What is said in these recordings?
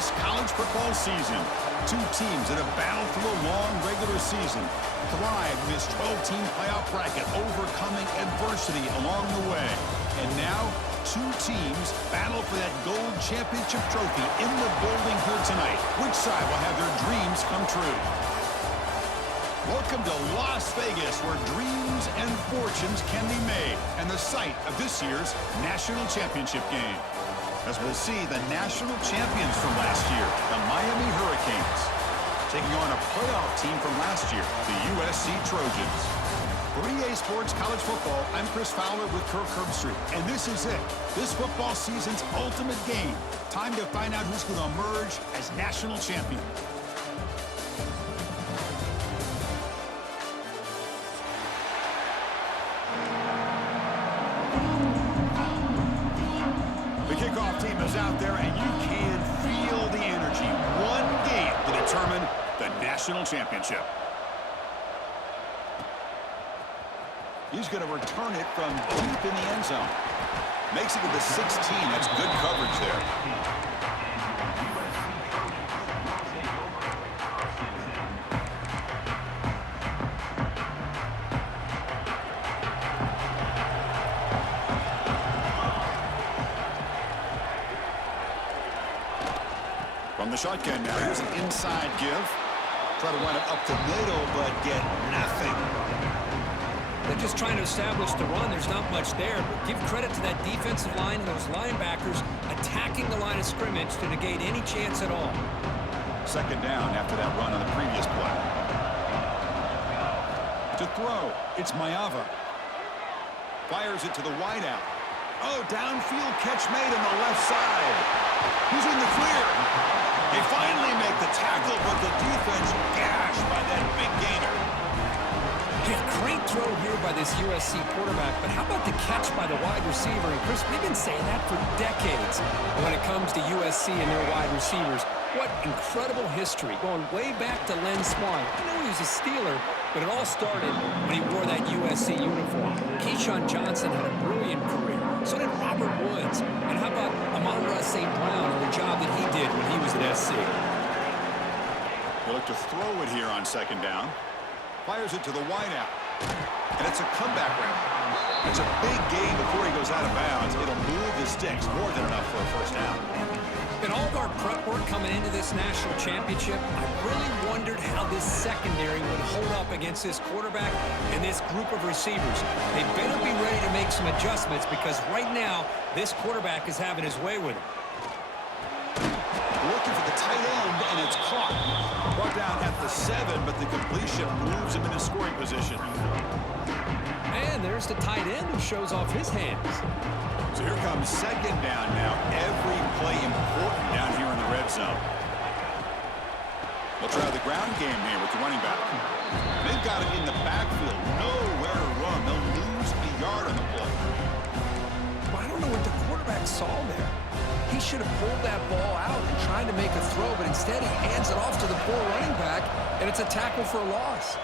this college football season. Two teams that have battled through a long regular season, thrived in this 12-team playoff bracket, overcoming adversity along the way. And now, two teams battle for that gold championship trophy in the building here tonight. Which side will have their dreams come true? Welcome to Las Vegas, where dreams and fortunes can be made, and the site of this year's national championship game. As we'll see, the national champions from last year, the Miami Hurricanes, taking on a playoff team from last year, the USC Trojans. For EA Sports College Football, I'm Chris Fowler with Kirk Herbstreit, and this is it. This football season's ultimate game. Time to find out who's going to emerge as national champion. Kickoff team is out there, and you can feel the energy. One game to determine the national championship. He's going to return it from deep in the end zone. Makes it to the 16. That's good coverage there. From the shotgun now, here's an inside give. Try to run it up the middle, but get nothing. They're just trying to establish the run. There's not much there, but give credit to that defensive line and those linebackers attacking the line of scrimmage to negate any chance at all. Second down after that run on the previous play. To throw, it's Mayava. Fires it to the wideout. Oh, downfield catch made on the left side. He's in the clear. They finally make the tackle, but the defense gashed by that big gainer. Hey, great throw here by this USC quarterback, but how about the catch by the wide receiver? And Chris, we've been saying that for decades when it comes to USC and their wide receivers. What incredible history, going way back to Len Swan. I know he was a Steeler, but it all started when he wore that USC uniform. Keyshawn Johnson had a brilliant career. So did Robert Woods. And how about Amon-Ra St. Brown and the job that he did when he was at SC? He'll look to throw it here on second down. Fires it to the wideout. And it's a comeback round. It's a big gain before he goes out of bounds. It'll move the sticks, more than enough for a first down. In all of our prep work coming into this national championship, I really wondered how this secondary would hold up against this quarterback and this group of receivers. They better be ready to make some adjustments because right now, this quarterback is having his way with him. Looking for the tight end, and it's caught. Brought down at the 7, but the completion moves him into scoring position. And there's the tight end who shows off his hands. So here comes second down now. Every play important down here in the red zone. They'll try the ground game here with the running back. They've got it in the backfield. Nowhere to run. They'll lose a yard on the play. Well, I don't know what the quarterback saw there. He should have pulled that ball out and tried to make a throw, but instead he hands it off to the poor running back, and it's a tackle for a loss.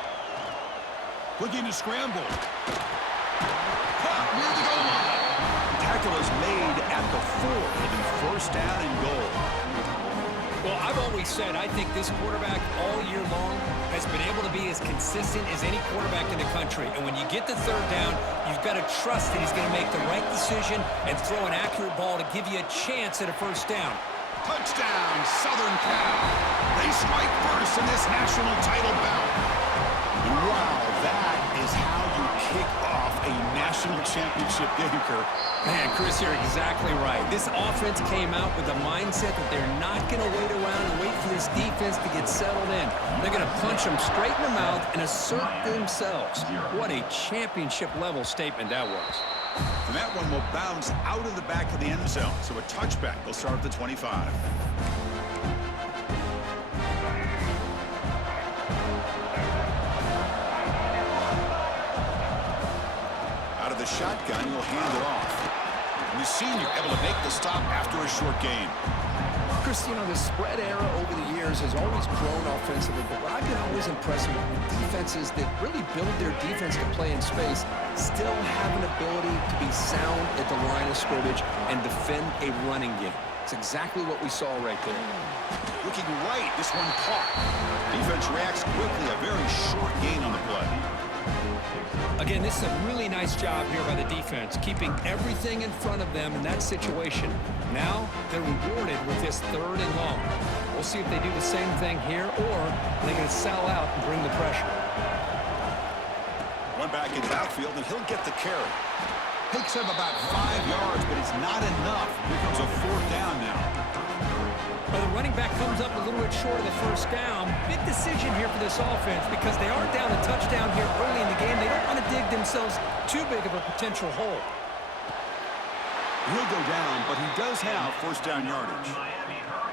Looking to scramble. Caught near the goal line. Tackle is made at the 4. It'll be first down and goal. Well, I've always said I think this quarterback all year long has been able to be as consistent as any quarterback in the country. And when you get the third down, you've got to trust that he's going to make the right decision and throw an accurate ball to give you a chance at a first down. Touchdown, Southern Cal. They strike first in this national title bout. Wow, that is how you kick off a national championship game, Kirk. Man, Chris, you're exactly right. This offense came out with the mindset that they're not going to wait around and wait for this defense to get settled in. They're going to punch them straight in the mouth and assert themselves. What a championship-level statement that was. And that one will bounce out of the back of the end zone. So a touchback. They'll start at the 25. Out of the shotgun, he'll hand it off. And the senior able to make the stop after a short gain. Chris, you know, the spread era over the years has always grown offensively, but what I've been always impressed with defenses that really build their defense to play in space still have an ability to be sound at the line of scrimmage and defend a running game. It's exactly what we saw right there. Looking right, this one caught. Defense reacts quickly, a very short gain on the play. Again, this is a really nice job here by the defense, keeping everything in front of them in that situation. Now they're rewarded with this 3rd and long. We'll see if they do the same thing here, or they're going to sell out and bring the pressure. One back in backfield, and he'll get the carry. Takes him about 5 yards, but it's not enough. Here comes a 4th down now. Well, the running back comes up a little bit short of the 1st down. Big decision here for this offense because they are down a touchdown here early in the game. They don't want to dig themselves too big of a potential hole. He'll go down, but he does have 1st down yardage.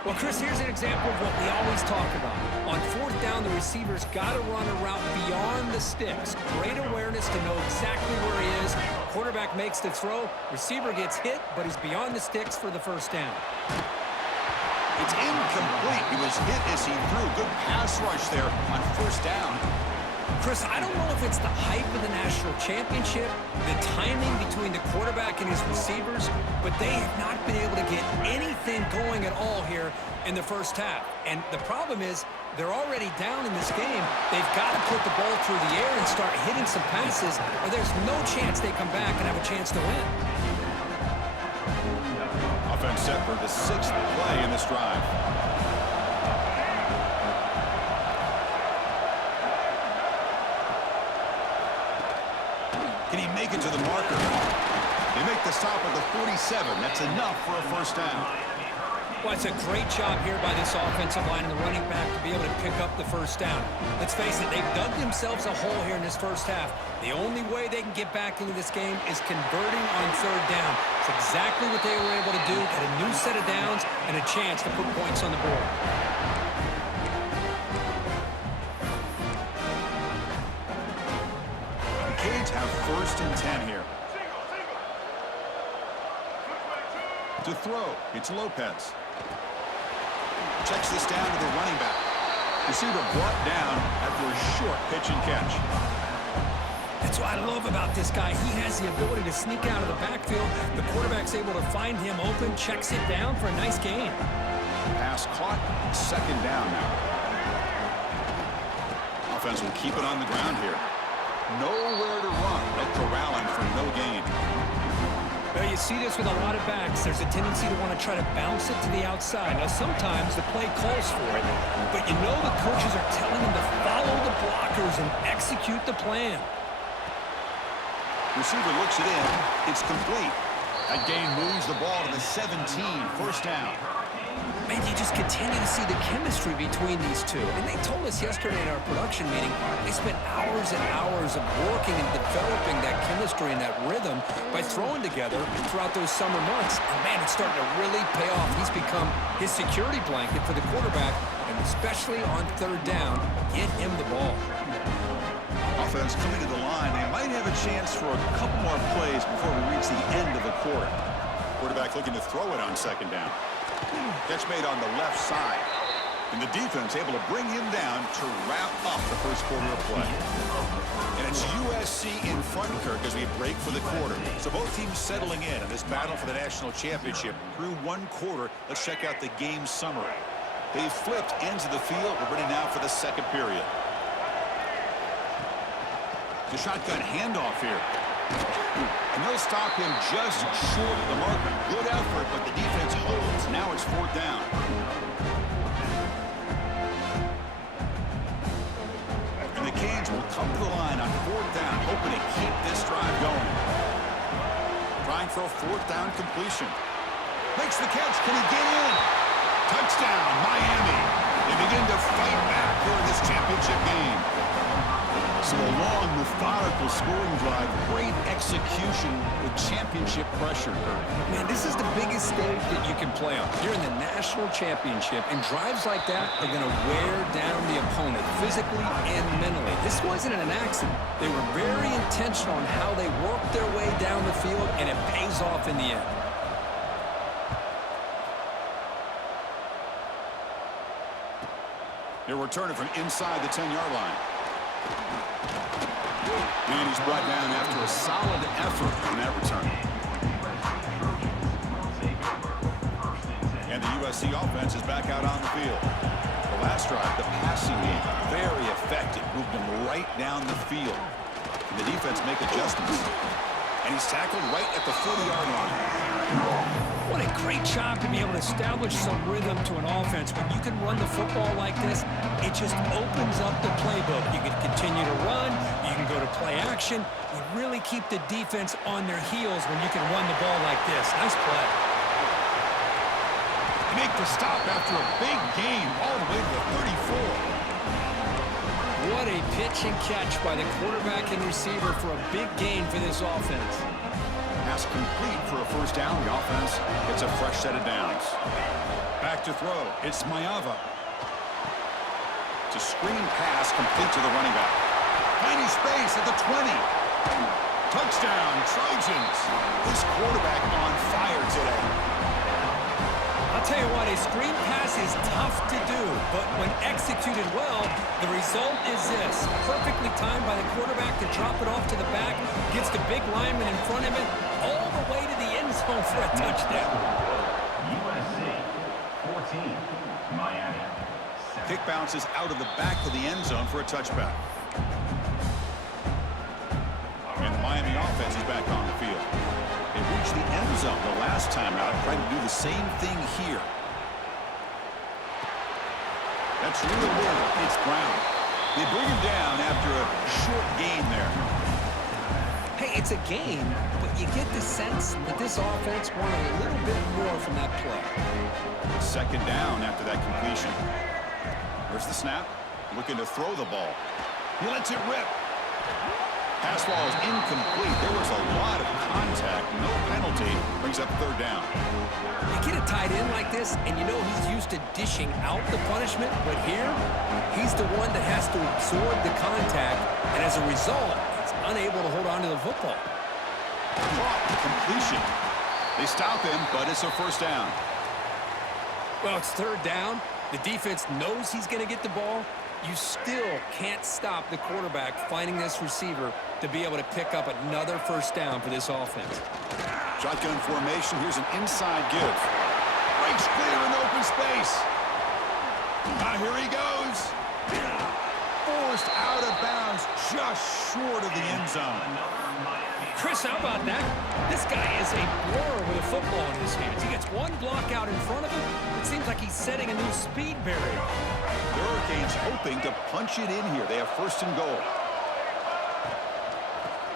Well, Chris, here's an example of what we always talk about. On 4th down, the receiver's got to run a route beyond the sticks. Great awareness to know exactly where he is. Quarterback makes the throw. Receiver gets hit, but he's beyond the sticks for the 1st down. It's incomplete. He was hit as he threw. Good pass rush there on 1st down. Chris, I don't know if it's the hype of the national championship, the timing between the quarterback and his receivers, but they have not been able to get anything going at all here in the 1st half. And the problem is they're already down in this game. They've got to put the ball through the air and start hitting some passes, or there's no chance they come back and have a chance to win. Offense set for the 6th play in this drive. Can he make it to the marker? They make the stop at the 47. That's enough for a 1st down. Well, it's a great job here by this offensive line and the running back to be able to pick up the 1st down. Let's face it, they've dug themselves a hole here in this 1st half. The only way they can get back into this game is converting on 3rd down. It's exactly what they were able to do, get a new set of downs and a chance to put points on the board. The Canes have 1st and 10 here. To throw, it's Lopez. Checks this down to the running back. Receiver brought down after a short pitch and catch. That's what I love about this guy. He has the ability to sneak out of the backfield. The quarterback's able to find him open, checks it down for a nice gain. Pass caught, 2nd down now. Offense will keep it on the ground here. Nowhere to run. They'll corral him for no gain. Well, you see this with a lot of backs. There's a tendency to want to try to bounce it to the outside. Now, sometimes the play calls for it, but you know the coaches are telling them to follow the blockers and execute the plan. Receiver looks it in. It's complete. That gain moves the ball to the 17, 1st down. Man, you just continue to see the chemistry between these two. And they told us yesterday in our production meeting, they spent hours and hours of working and developing that chemistry and that rhythm by throwing together throughout those summer months. And man, it's starting to really pay off. He's become his security blanket for the quarterback, and especially on 3rd down, get him the ball. Offense coming to the line. They might have a chance for a couple more plays before we reach the end of the quarter. Quarterback looking to throw it on 2nd down. Catch made on the left side. And the defense able to bring him down to wrap up the 1st quarter of play. And it's USC in front, Kirk, as we break for the quarter. So both teams settling in this battle for the national championship through 1 quarter. Let's check out the game summary. They've flipped ends of the field. We're ready now for the 2nd period. The shotgun handoff here. And they'll stop him just short of the marker. Good effort, but the defense holds. Now it's 4th down. And the Canes will come to the line on 4th down, hoping to keep this drive going. Trying for a 4th down completion. Makes the catch. Can he get in? Touchdown, Miami. They begin to fight back here in this championship game. So a long, methodical scoring drive, great execution with championship pressure. Man, this is the biggest stage that you can play on. You're in the national championship, and drives like that are going to wear down the opponent physically and mentally. This wasn't an accident. They were very intentional on how they worked their way down the field, and it pays off in the end. They're returning from inside the 10-yard line. And he's brought down after a solid effort on that return. And the USC offense is back out on the field. The last drive, the passing game, very effective. Moved him right down the field. And the defense make adjustments. And he's tackled right at the 40-yard line. What a great job to be able to establish some rhythm to an offense. When you can run the football like this, it just opens up the playbook. You can continue to run. You can go to play action. You really keep the defense on their heels when you can run the ball like this. Nice play. Make the stop after a big gain all the way to the 34. What a pitch and catch by the quarterback and receiver for a big gain for this offense. Pass complete for a first down. The offense gets a fresh set of downs. Back to throw. It's Mayava. It's a screen pass complete to the running back. Finding space at the 20. Touchdown, Trojans. This quarterback on fire today. I'll tell you what, a screen pass is tough to do, but when executed well, the result is this. Perfectly timed by the quarterback to drop it off to the back, gets the big lineman in front of him, all the way to the end zone for a touchdown. USC 14, Miami. Kick bounces out of the back of the end zone for a touchback. And the Miami offense is back on the field. They reached the end zone the last time out, trying to do the same thing here. That's really good. It's Brown. They bring him down after a short gain there. Hey, it's a game, but you get the sense that this offense wanted a little bit more from that play. Second down after that completion. There's the snap. Looking to throw the ball. He lets it rip. Pass ball is incomplete. There was a lot of contact. No penalty. Brings up third down. You get a tight end like this, and you know he's used to dishing out the punishment, but here, he's the one that has to absorb the contact, and as a result, he's unable to hold on to the football. Caught completion. They stop him, but it's a first down. Well, it's third down. The defense knows he's going to get the ball. You still can't stop the quarterback finding this receiver to be able to pick up another first down for this offense. Shotgun formation. Here's an inside give. Breaks clear in open space. Here he goes. Forced out of bounds, just short of the end zone. Chris, how about that? This guy is a blur with a football in his hands. He gets one block out in front of him. It seems like he's setting a new speed barrier. The Hurricanes hoping to punch it in here. They have first and goal.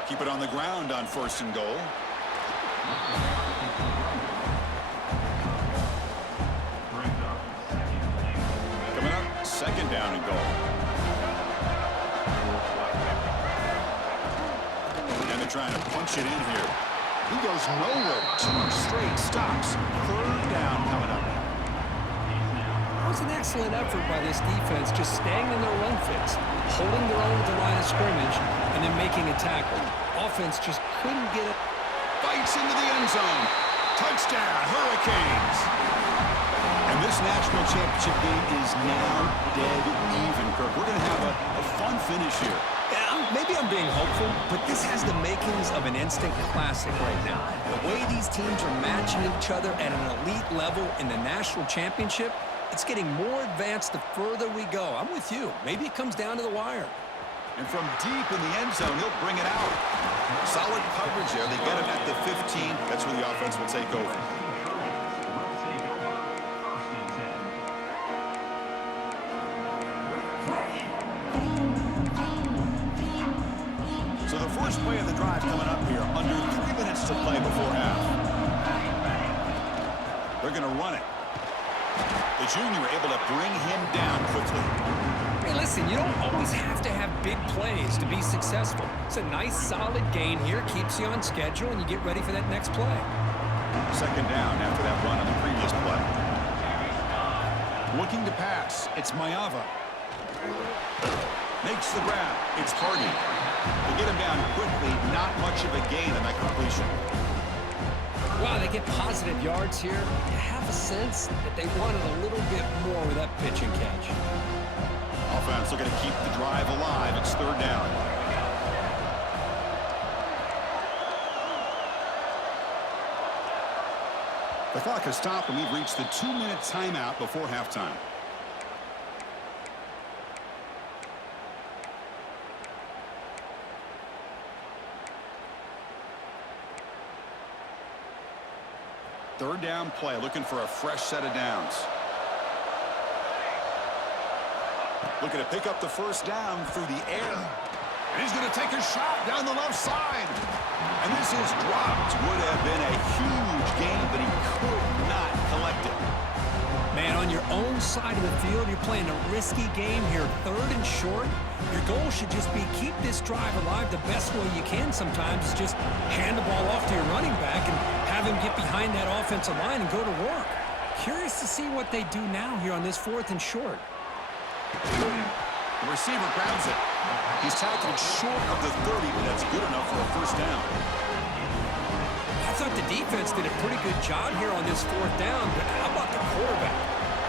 Keep it on the ground on first and goal. Coming up, second down and goal. And they're trying to punch it in here. He goes nowhere. Two straight stops. Third down coming up. That was an excellent effort by this defense, just staying in their run fix, holding their own at the line of scrimmage, and then making a tackle. Offense just couldn't get it. Fights into the end zone. Touchdown, Hurricanes. And this national championship game is now dead even, Kirk. We're going to have a fun finish here. Yeah, maybe I'm being hopeful, but this has the makings of an instant classic right now. The way these teams are matching each other at an elite level in the national championship, it's getting more advanced the further we go. I'm with you. Maybe it comes down to the wire. And from deep in the end zone, he'll bring it out. Solid coverage there. They get him at the 15. That's where the offense will take over. So the first play of the drive coming up here. Under 3 minutes to play before half. They're going to run it. The junior able to bring him down quickly. Hey, listen, you don't always have to have big plays to be successful. It's a nice, solid gain here. Keeps you on schedule, and you get ready for that next play. Second down after that run on the previous play. Looking to pass. It's Mayava. Makes the grab. It's Hardy. They get him down quickly. Not much of a gain on that completion. Wow, they get positive yards here. You have a sense that they wanted a little bit more with that pitch and catch. Offense looking to keep the drive alive. It's third down. The clock has stopped, and we've reached the 2-minute timeout before halftime. Third down play, looking for a fresh set of downs. Looking to pick up the first down through the air. And he's going to take a shot down the left side. And this is dropped. Would have been a huge gain, but he could not collect it. Man, on your own side of the field, you're playing a risky game here. Third and short. Your goal should just be keep this drive alive the best way you can sometimes is just hand the ball off to your running back and have him get behind that offensive line and go to work. Curious to see what they do now here on this 4th and short. The receiver grabs it. He's tackled short of the 30, but that's good enough for a first down. I thought the defense did a pretty good job here on this 4th down, but how about the quarterback?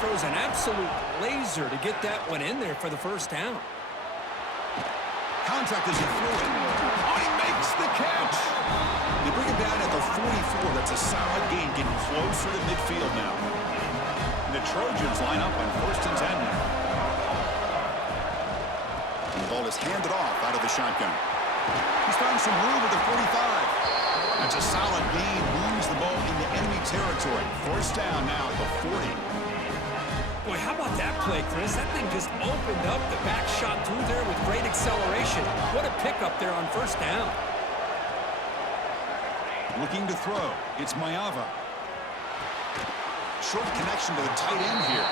Throws an absolute laser to get that one in there for the first down. Contact as he threw it. Oh, he makes the catch. They bring him down at the 44. That's a solid gain, getting closer to midfield now. And the Trojans line up on 1st and 10 now. And the ball is handed off out of the shotgun. He's found some room at the 45. That's a solid gain. Moves the ball into enemy territory. First down now at the 40. Boy, how about that play, Chris? That thing just opened up the back shot through there with great acceleration. What a pickup there on first down. Looking to throw. It's Mayava. Short connection to the tight end here.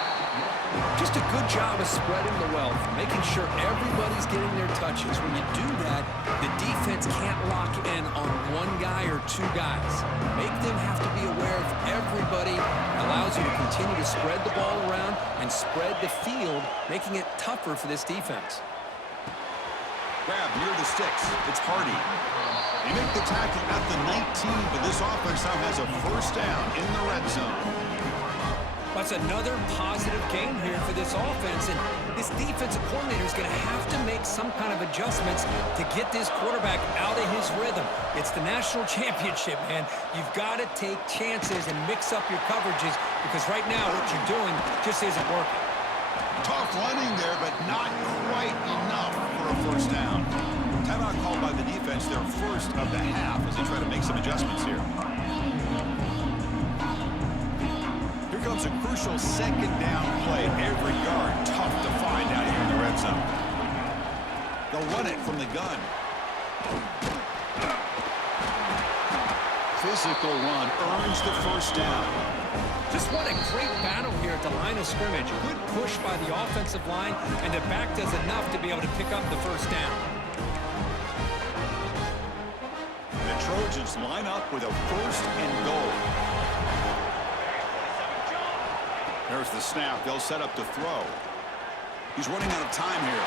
Just a good job of spreading the wealth, making sure everybody's getting their touches. When you do that, the defense can't lock in on one guy or two guys. Make them have to be aware of everybody. It allows you to continue to spread the ball around and spread the field, making it tougher for this defense. Grab near the sticks. It's Hardy. They make the tackle at the 19, but this offense now has a first down in the red zone. That's another positive game here for this offense, and this defensive coordinator is going to have to make some kind of adjustments to get this quarterback out of his rhythm. It's the national championship, man. You've got to take chances and mix up your coverages because right now what you're doing just isn't working. Tough running there, but not quite enough for a first down. Timeout called by the defense, their first of the half, as they try to make some adjustments here. Here comes a crucial second down play. Every yard tough to find out here in the red zone. They'll run it from the gun. Physical run earns the first down. Just what a great battle here at the line of scrimmage. Good push by the offensive line, and the back does enough to be able to pick up the first down. The Trojans line up with a first and goal. There's the snap. They'll set up to throw. He's running out of time here.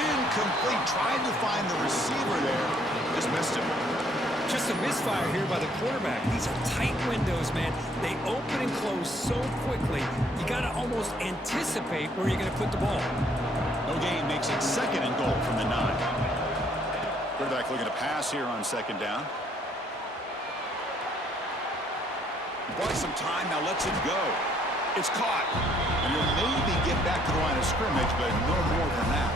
Incomplete. Trying to find the receiver there. Just missed him. Just a misfire here by the quarterback. These are tight windows, man. They open and close so quickly. You got to almost anticipate where you're going to put the ball. No gain makes it second and goal from the 9. Quarterback looking to pass here on second down. Bought some time. Now lets it go. It's caught. And he'll maybe get back to the line of scrimmage, but no more than that.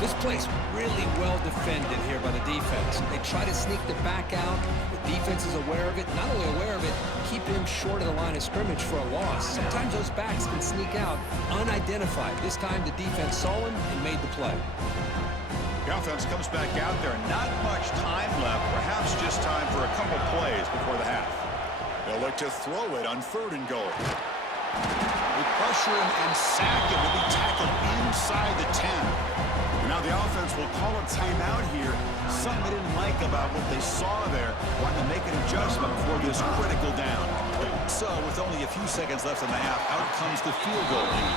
This play's really well defended here by the defense. They try to sneak the back out. The defense is aware of it. Not only aware of it, keeping him short of the line of scrimmage for a loss. Sometimes those backs can sneak out unidentified. This time the defense saw him and made the play. The offense comes back out there. Not much time left. Perhaps just time for a couple plays before the half. They'll look to throw it on third and goal. They pressure him and sack him. He'll be tackled inside the 10. Now the offense will call a timeout here. Something they didn't like about what they saw there. Wanted to make an adjustment for this critical down. So with only a few seconds left in the half, out comes the field goal lead.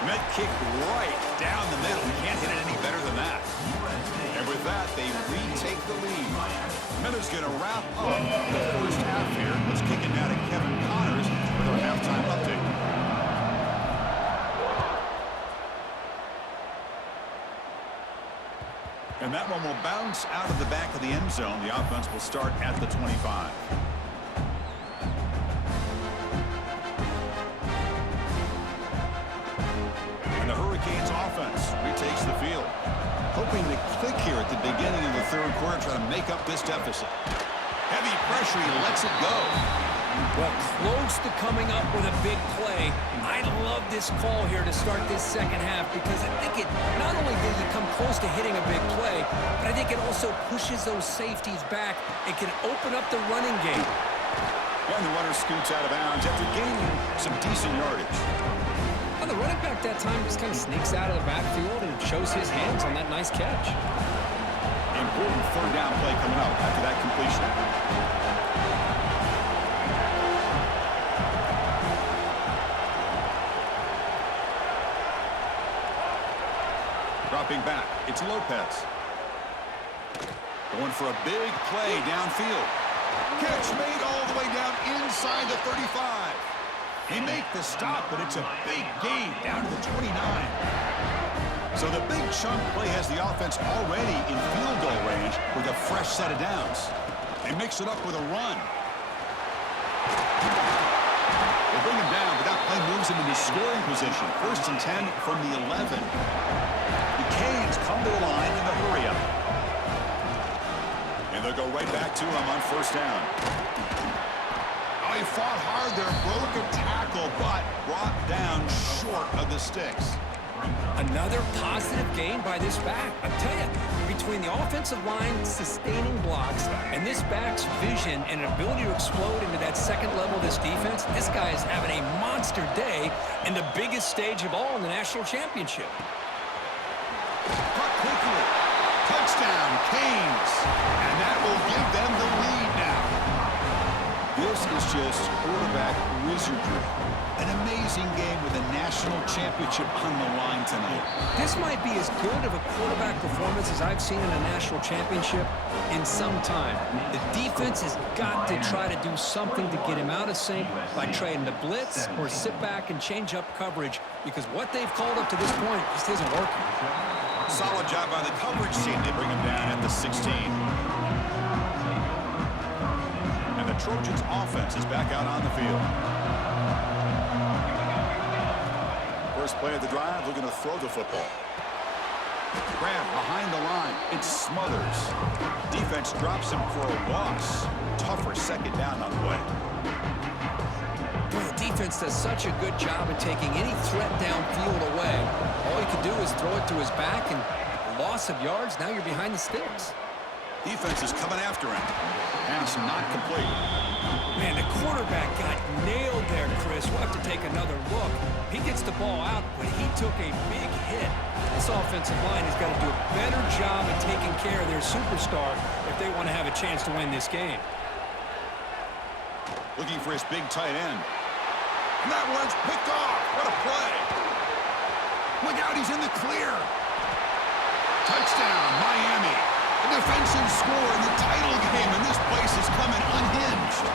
And that kick right down the middle. You can't hit it any better than that. And with that, they retake the lead. Miller's going to wrap up the first half here. Let's kick it now to Kevin Connors with our halftime update. And that one will bounce out of the back of the end zone. The offense will start at the 25. Canes offense retakes the field. Hoping to click here at the beginning of the third quarter, try to make up this deficit. Heavy pressure, he lets it go. Well, close to coming up with a big play. I love this call here to start this second half because I think it not only did he come close to hitting a big play, but I think it also pushes those safeties back and can open up the running game. And the runner scoots out of bounds after gaining some decent yardage. Well, the running back that time just kind of sneaks out of the backfield and shows his hands on that nice catch. Important third down play coming up after that completion. Dropping back, it's Lopez. Going for a big play downfield. Catch made all the way down inside the 35. They make the stop, but it's a big gain down to the 29. So the big chunk play has the offense already in field goal range with a fresh set of downs. They mix it up with a run. They bring him down, but that play moves him into scoring position. 1st and 10 from the 11. The Canes come to the line in the hurry up. And they'll go right back to him on 1st down. Oh, he fought hard there, broke a tackle, but brought down short of the sticks. Another positive gain by this back. I tell you, between the offensive line sustaining blocks and this back's vision and ability to explode into that second level of this defense, this guy is having a monster day in the biggest stage of all in the national championship. Caught quickly. Touchdown, Canes. And that will give them the lead now. This is just quarterback wizardry. An amazing game with a national championship on the line tonight. This might be as good of a quarterback performance as I've seen in a national championship in some time. The defense has got to try to do something to get him out of sync by trying to blitz or sit back and change up coverage because what they've called up to this point just isn't working. Solid job by the coverage team. They bring him down at the 16. And the Trojans' offense is back out on the field. First play of the drive, looking to throw the football. Grab behind the line. It's Smothers. Defense drops him for a loss. Tougher second down on the way. Boy, the defense does such a good job of taking any threat downfield away. All he can do is throw it to his back, and loss of yards, now you're behind the sticks. Defense is coming after him. Pass not complete. Man, the quarterback got nailed there, Chris. We'll have to take another look. He gets the ball out, but he took a big hit. This offensive line has got to do a better job of taking care of their superstar if they want to have a chance to win this game. Looking for his big tight end. And that one's picked off. What a play. Look out, he's in the clear. Touchdown, Miami. A defensive score in the title game, and this place is coming unhinged.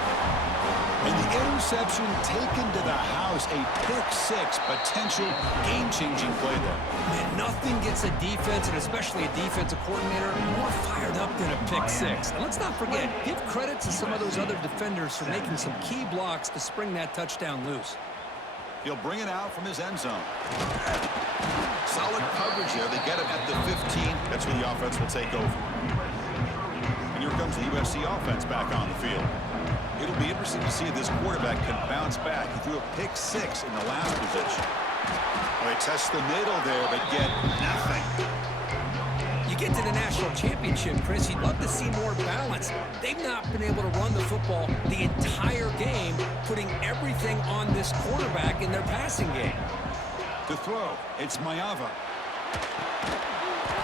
And the interception taken to the house, a pick-6 potential game-changing play there. Man, nothing gets a defense, and especially a defensive coordinator, more fired up than a pick-6. And let's not forget, give credit to some of those other defenders for making some key blocks to spring that touchdown loose. He'll bring it out from his end zone. Solid coverage there. They get him at the 15. That's where the offense will take over. And here comes the USC offense back on the field. It'll be interesting to see if this quarterback can bounce back. He threw a pick-6 in the last possession. They test the middle there, but get nothing. You get to the national championship, Chris, you'd love to see more balance. They've not been able to run the football the entire game, putting everything on this quarterback in their passing game. To throw, it's Mayava.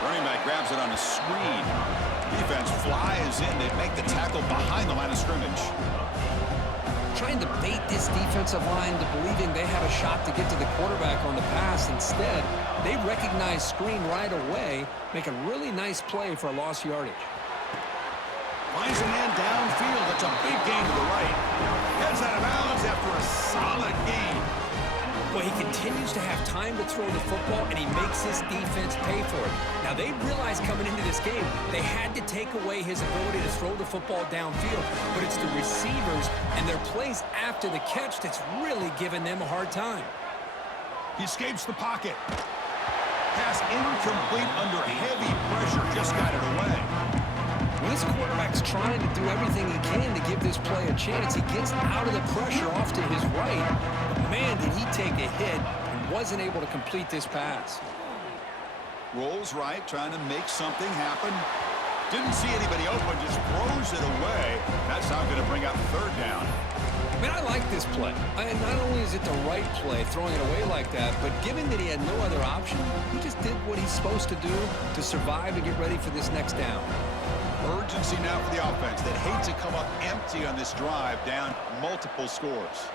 Running back grabs it on a screen. Defense flies in. They make the tackle behind the line of scrimmage. Trying to bait this defensive line to believing they have a shot to get to the quarterback on the pass. Instead, they recognize screen right away, make a really nice play for a lost yardage. Finds a man downfield. That's a big gain to the right. Heads out of bounds after a solid gain. Well, he continues to have time to throw the football, and he makes his defense pay for it. Now, they realized coming into this game, they had to take away his ability to throw the football downfield, but it's the receivers and their plays after the catch that's really giving them a hard time. He escapes the pocket. Pass incomplete under heavy pressure. Just got it away. When this quarterback's trying to do everything he can to give this play a chance, he gets out of the pressure off to his right. But man, did he take a hit and wasn't able to complete this pass. Rolls right, trying to make something happen. Didn't see anybody open, just throws it away. That's not going to bring up third down. Man, I like this play. And not only is it the right play, throwing it away like that, but given that he had no other option, he just did what he's supposed to do to survive and get ready for this next down. Urgency now for the offense that hate to come up empty on this drive, down multiple scores.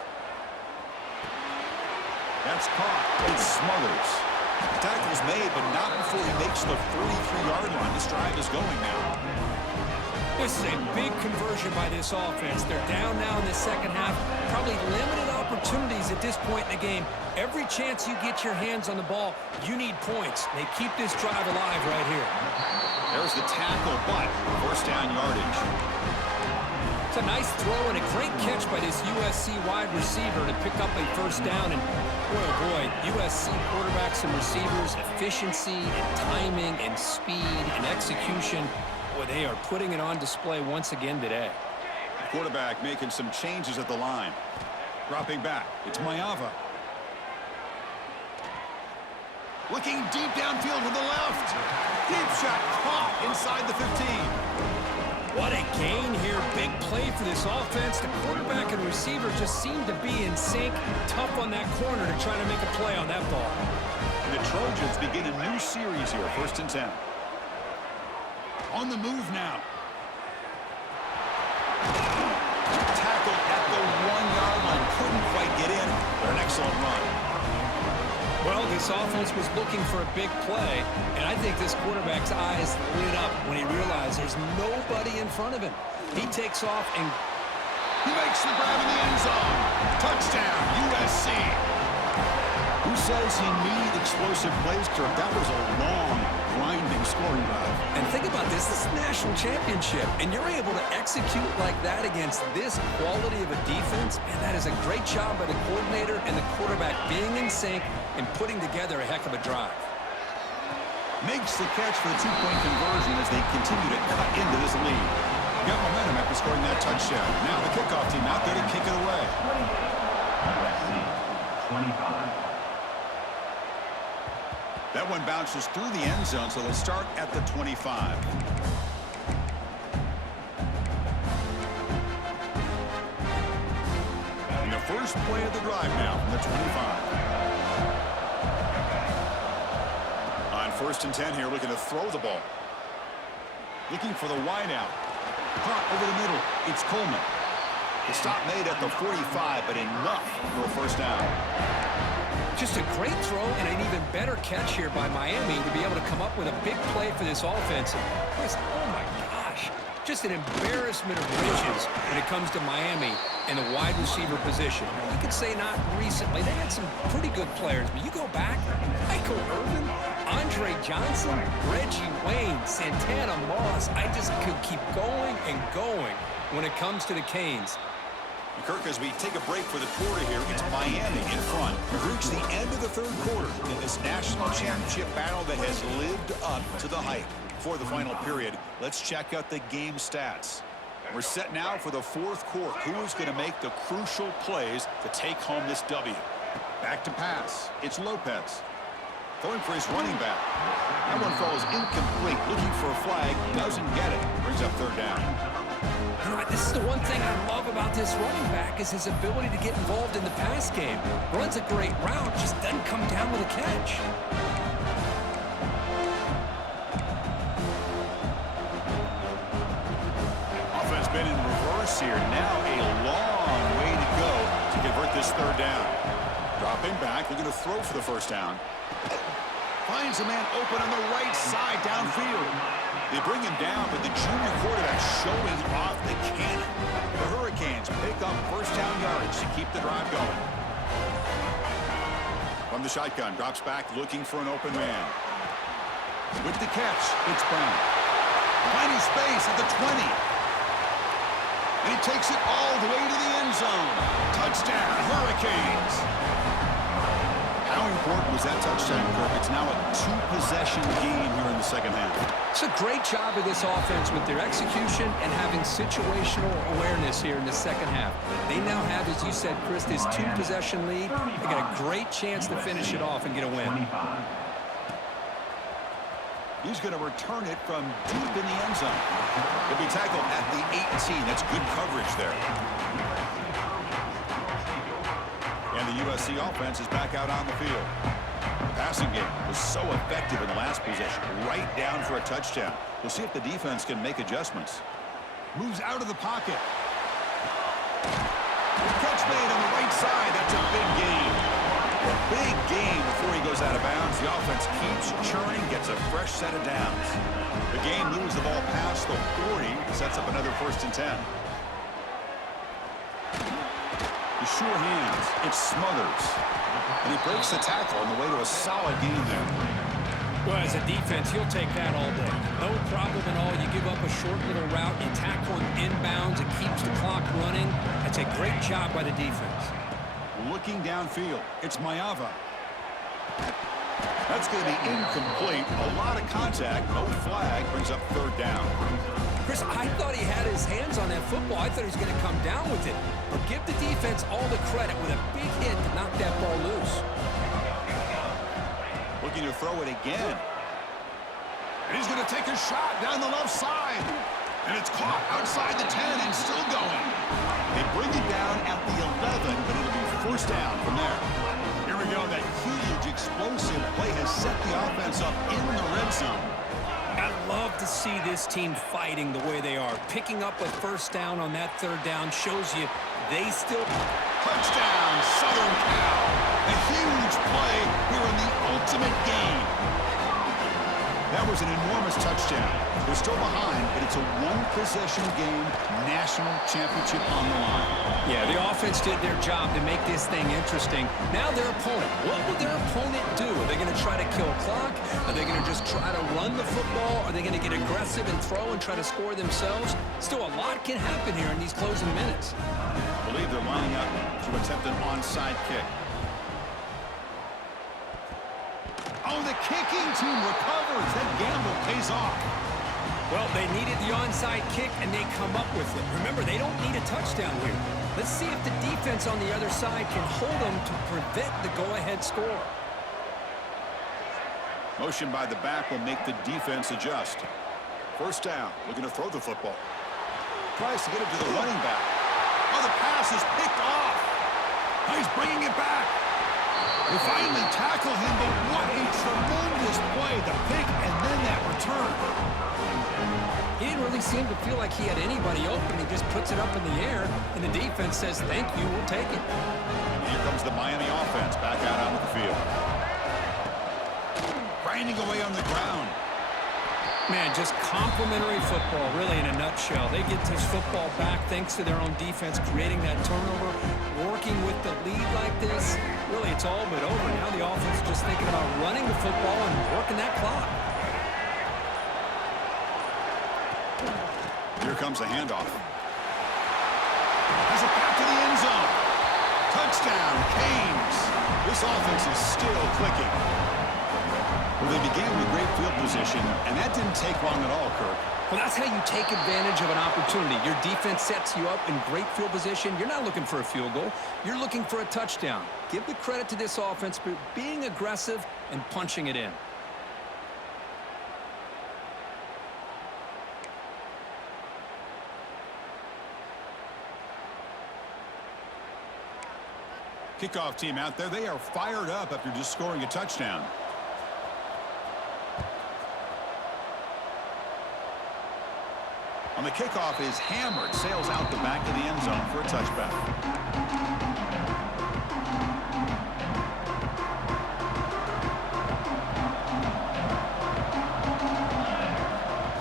That's caught. It smothers. Tackle's made, but not before he makes the 43-yard line. This drive is going now. This is a big conversion by this offense. They're down now in the second half. Probably limited opportunities at this point in the game. Every chance you get your hands on the ball, you need points. They keep this drive alive right here. There's the tackle, but first down yardage. It's a nice throw and a great catch by this USC wide receiver to pick up a first down. And boy, oh boy, USC quarterbacks and receivers, efficiency and timing and speed and execution. Boy, they are putting it on display once again today. Quarterback making some changes at the line. Dropping back. It's Mayava. Looking deep downfield to the left. Deep shot caught inside the 15. What a gain here. Big play for this offense. The quarterback and receiver just seem to be in sync. Tough on that corner to try to make a play on that ball. The Trojans begin a new series here. 1st and 10. On the move now. Tackled at the 1-yard line. Couldn't quite get in. But an excellent run. Well, this offense was looking for a big play, and I think this quarterback's eyes lit up when he realized there's nobody in front of him. He takes off and he makes the grab in the end zone. Touchdown, USC. Who says he needed explosive plays, Kirk? That was a long, grinding scoring drive. And think about this. This is a national championship, and you're able to execute like that against this quality of a defense, and that is a great job by the coordinator and the quarterback being in sync and putting together a heck of a drive. Makes the catch for the two-point conversion as they continue to cut into this lead. Got momentum after scoring that touchdown. Now the kickoff team out there to kick it away. USC 25. That one bounces through the end zone, so they'll start at the 25. And the first play of the drive now from the 25. On 1st and 10 here, looking to throw the ball. Looking for the wide out. Caught over the middle. It's Coleman. The stop made at the 45, but enough for a first down. Just a great throw and an even better catch here by Miami to be able to come up with a big play for this offense. Oh my gosh, just an embarrassment of riches when it comes to Miami and the wide receiver position. You could say not recently. They had some pretty good players, but you go back, Michael Irvin, Andre Johnson, Reggie Wayne, Santana Moss. I just could keep going and going when it comes to the Canes. Kirk, as we take a break for the quarter here, it's Miami in front. We've reached the end of the third quarter in this national championship battle that has lived up to the hype. For the final period, let's check out the game stats. We're set now for the fourth quarter. Who is going to make the crucial plays to take home this W? Back to pass. It's Lopez. Throwing for his running back. That one falls incomplete. Looking for a flag. Doesn't get it. Brings up third down. You know, this is the one thing I love about this running back is his ability to get involved in the pass game. Runs a great route, just doesn't come down with a catch. Offense been in reverse here. Now a long way to go to convert this third down. Dropping back, looking to throw for the first down. Finds a man open on the right side downfield. They bring him down, but the junior quarterback showing off the cannon. The Hurricanes pick up first down yardage to keep the drive going. From the shotgun, drops back looking for an open man. With the catch, it's Brown. Finding space at the 20. And he takes it all the way to the end zone. Touchdown, Hurricanes. How important was that touchdown, Kirk. It's now a two-possession game here in the second half. It's a great job of this offense with their execution and having situational awareness here in the second half. They now have, as you said, Chris, this two-possession lead. They got a great chance to finish it off and get a win. He's going to return it from deep in the end zone. He'll be tackled at the 18. That's good coverage there. And the USC offense is back out on the field. The passing game was so effective in the last possession, right down for a touchdown. We'll see if the defense can make adjustments. Moves out of the pocket. Catch made on the right side. That's a big gain. A big gain before he goes out of bounds. The offense keeps churning, gets a fresh set of downs. The game moves the ball past the 40, sets up another 1st and 10. The sure hands, it smothers. And he breaks the tackle on the way to a solid game there. Well, as a defense, you'll take that all day. No problem at all. You give up a short little route, you tackle him inbounds, it keeps the clock running. That's a great job by the defense. Looking downfield, it's Mayava. That's going to be incomplete. A lot of contact, no flag, brings up 3rd down. Chris, I thought he had his hands on that football. I thought he was going to come down with it. But give the defense all the credit with a big hit to knock that ball loose. Looking to throw it again. And he's going to take a shot down the left side. And it's caught outside the 10 and still going. They bring it down at the 11, but it'll be 1st down from there. Here we go. That huge explosive play has set the offense up in the red zone. I love to see this team fighting the way they are. Picking up a 1st down on that 3rd down shows you they still... Touchdown, Southern Cal. A huge play here in the ultimate game. That was an enormous touchdown. They're still behind, but it's a one-possession game, national championship on the line. Yeah, the offense did their job to make this thing interesting. Now their opponent. What will their opponent do? Are they going to try to kill clock? Are they going to just try to run the football? Are they going to get aggressive and throw and try to score themselves? Still, a lot can happen here in these closing minutes. I believe they're lining up to attempt an onside kick. Oh, the kicking team recovers. That gamble pays off. Well, they needed the onside kick, and they come up with it. Remember, they don't need a touchdown here. Let's see if the defense on the other side can hold them to prevent the go-ahead score. Motion by the back will make the defense adjust. 1st down, looking to throw the football. Tries to get it to the running back. Oh, the pass is picked off. Oh, he's bringing it back. They finally tackle him, but what a tremendous play. The pick and then that return. He didn't really seem to feel like he had anybody open. He just puts it up in the air, and the defense says, thank you, we'll take it. And here comes the Miami offense back out onto the field. Grinding away on the ground. Man, just complimentary football, really, in a nutshell. They get this football back thanks to their own defense, creating that turnover, working with the lead like this. Really, it's all but over. Now the offense is just thinking about running the football and working that clock. Here comes the handoff. Has it back to the end zone. Touchdown, Canes. This offense is still clicking. Well, they began with great field position, and that didn't take long at all, Kirk. Well, that's how you take advantage of an opportunity. Your defense sets you up in great field position. You're not looking for a field goal. You're looking for a touchdown. Give the credit to this offense for being aggressive and punching it in. Kickoff team out there, they are fired up after just scoring a touchdown. On the kickoff is hammered, sails out the back of the end zone for a touchback.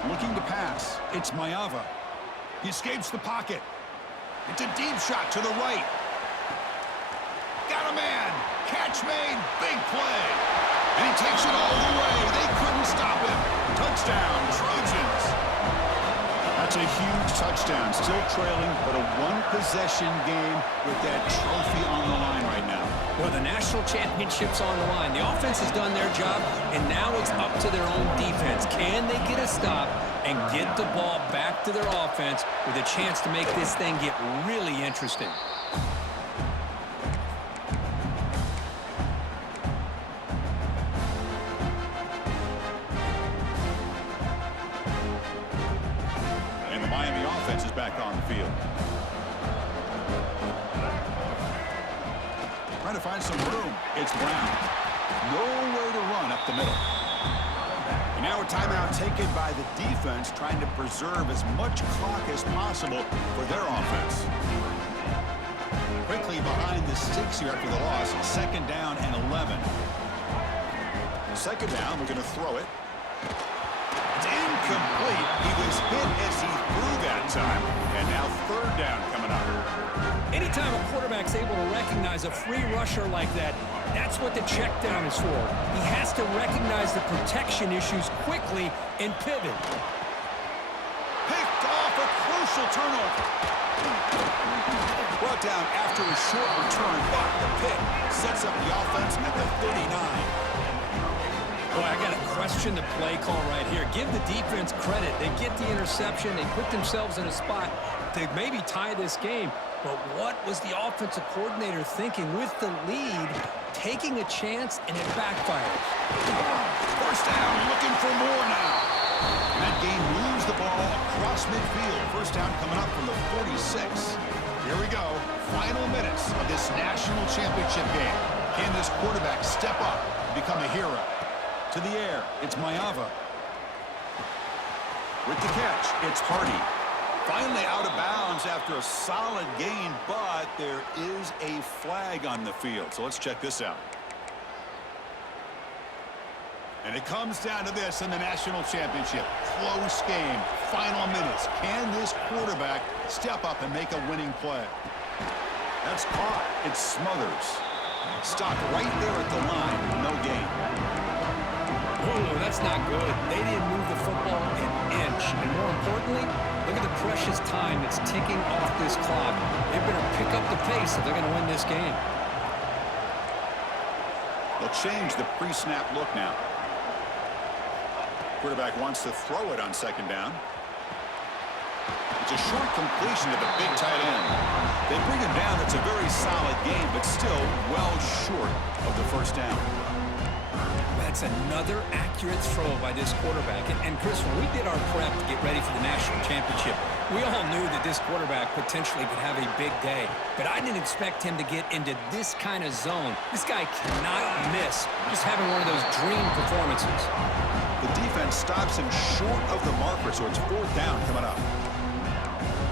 Looking to pass, it's Mayava. He escapes the pocket. It's a deep shot to the right. Got a man. Catch made. Big play. And he takes it all the way. They couldn't stop him. Touchdown, Trojans. That's a huge touchdown. Still trailing, but a one-possession game with that trophy on the line right now. Well, the national championship's on the line. The offense has done their job, and now it's up to their own defense. Can they get a stop and get the ball back to their offense with a chance to make this thing get really interesting? And the Miami offense is back on the field. Trying to find some room. It's Brown. Nowhere to run up the middle. And now a timeout taken by the defense, trying to preserve as much clock as possible for their offense. Quickly behind the sticks here after the loss. 2nd down and 11. 2nd down, we're going to throw it. It's incomplete. He was hit as he threw that time. And now 3rd down coming up. Anytime a quarterback's able to recognize a free rusher like that, that's what the check down is for. He has to recognize the protection issues quickly and pivot. Picked off, a crucial turnover. Brought down after a short return, but the pick sets up the offense at the 39. Boy, I got to question the play call right here. Give the defense credit. They get the interception. They put themselves in a spot to maybe tie this game. But what was the offensive coordinator thinking with the lead, taking a chance, and it backfires? 1st down, looking for more now. And that game moves the ball across midfield. 1st down coming up from the 46. Here we go. Final minutes of this national championship game. Can this quarterback step up and become a hero? To the air, it's Maeva. With the catch, it's Hardy. Finally out of bounds after a solid gain, but there is a flag on the field. So let's check this out. And it comes down to this in the national championship. Close game. Final minutes. Can this quarterback step up and make a winning play? That's caught. It's Smothers. Stopped right there at the line. No gain. Oh, that's not good. They didn't move the football an inch. And more importantly, look at the precious time that's ticking off this clock. They better pick up the pace if they're going to win this game. They'll change the pre-snap look now. Quarterback wants to throw it on 2nd down. It's a short completion to the big tight end. They bring him down. It's a very solid game, but still well short of the 1st down. That's another accurate throw by this quarterback. And Chris, when we did our prep to get ready for the national championship, we all knew that this quarterback potentially could have a big day. But I didn't expect him to get into this kind of zone. This guy cannot miss. Just having one of those dream performances. The defense stops him short of the marker, so it's 4th down coming up.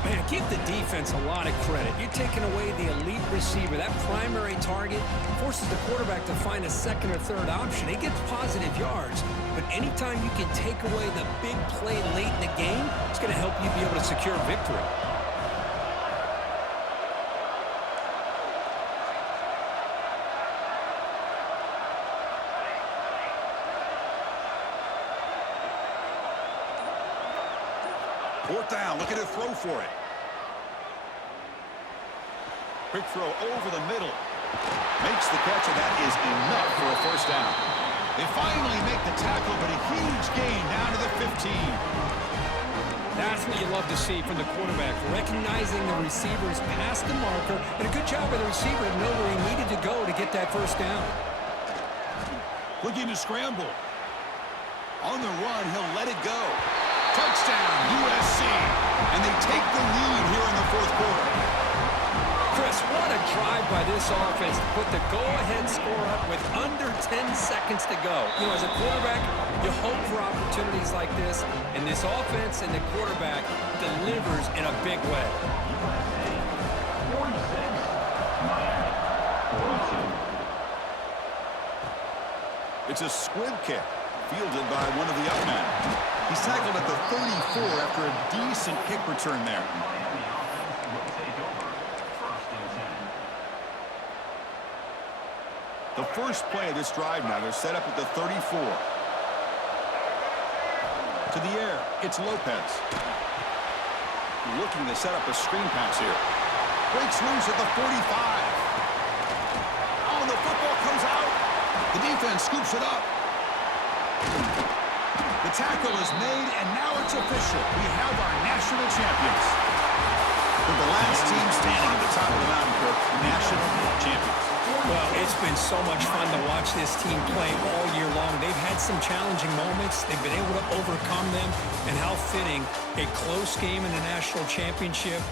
Man, give the defense a lot of credit. You're taking away the elite receiver. That primary target forces the quarterback to find a 2nd or 3rd option. He gets positive yards, but anytime you can take away the big play late in the game, it's going to help you be able to secure victory. Fourth down, looking to throw for it. Quick throw over the middle. Makes the catch, and that is enough for a 1st down. They finally make the tackle, but a huge gain down to the 15. That's what you love to see from the quarterback, recognizing the receivers past the marker, and a good job by the receiver to know where he needed to go to get that 1st down. Looking to scramble. On the run, he'll let it go. Touchdown, USC. And they take the lead here in the 4th quarter. Chris, what a drive by this offense to put the go-ahead score up with under 10 seconds to go. You know, as a quarterback, you hope for opportunities like this, and this offense and the quarterback delivers in a big way. It's a squib kick, fielded by one of the up men. He's tackled at the 34 after a decent kick return there. The first play of this drive now, they're set up at the 34. To the air, it's Lopez. looking to set up a screen pass here. Breaks loose at the 45. Oh, the football comes out. The defense scoops it up. The tackle is made, and now it's official. We have our national champions. With the last team standing at the top of the mountain, Kirk, national champions. Well, it's been so much fun to watch this team play all year long. They've had some challenging moments. They've been able to overcome them. And how fitting, a close game in the national championship